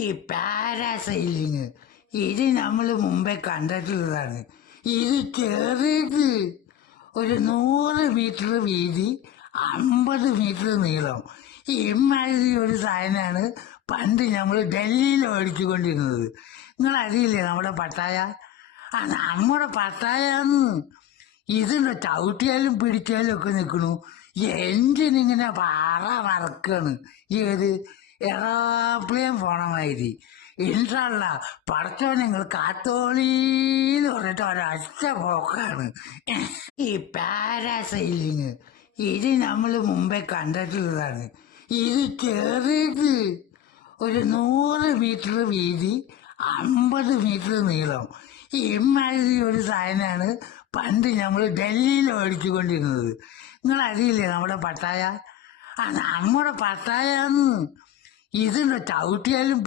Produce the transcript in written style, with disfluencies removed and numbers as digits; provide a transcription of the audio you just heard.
ഈ പാരാസൈലിങ് ഇത് നമ്മൾ മുമ്പേ കണ്ടിട്ടുള്ളതാണ്. ഇത് ചെറുത്, ഒരു 100 മീറ്റർ വീതി, 50 മീറ്റർ നീളം. ഇമാതിരി ഒരു സാധനമാണ് പണ്ട് നമ്മൾ ഡൽഹിയിൽ മേടിച്ചുകൊണ്ടിരുന്നത്. നിങ്ങൾ അറിയില്ലേ നമ്മുടെ പട്ടായ? നമ്മുടെ പട്ടായാന്ന് ഇതിന്റെ ചവിട്ടിയാലും പിടിച്ചാലും ഒക്കെ നിൽക്കണു. എഞ്ചിനിങ്ങനെ പറക്കാണ്. ഏത് എറോപ്ലെയിൻ പോണ മാതിരി. ഇൻഷാള്ള പടച്ചോൻ നിങ്ങൾ കാത്തോളീന്ന് പറഞ്ഞിട്ട് ഒരൊറ്റ പോക്കാണ് ഈ പാരാസൈലിങ്. ഇത് നമ്മൾ മുമ്പേ കണ്ടിട്ടുള്ളതാണ്. ഇത് ചെറുത്, ഒരു 100 മീറ്റർ വീതി, 50 മീറ്റർ നീളം. ഇമാതിരി ഒരു സാധനമാണ് പണ്ട് നമ്മൾ ഡൽഹിയിൽ മേടിച്ചുകൊണ്ടിരുന്നത്. നിങ്ങൾ അറിയില്ലേ നമ്മുടെ പട്ടായ? നമ്മുടെ പട്ടായാന്ന് ഇതിന്റെ ചവിട്ടിയാലും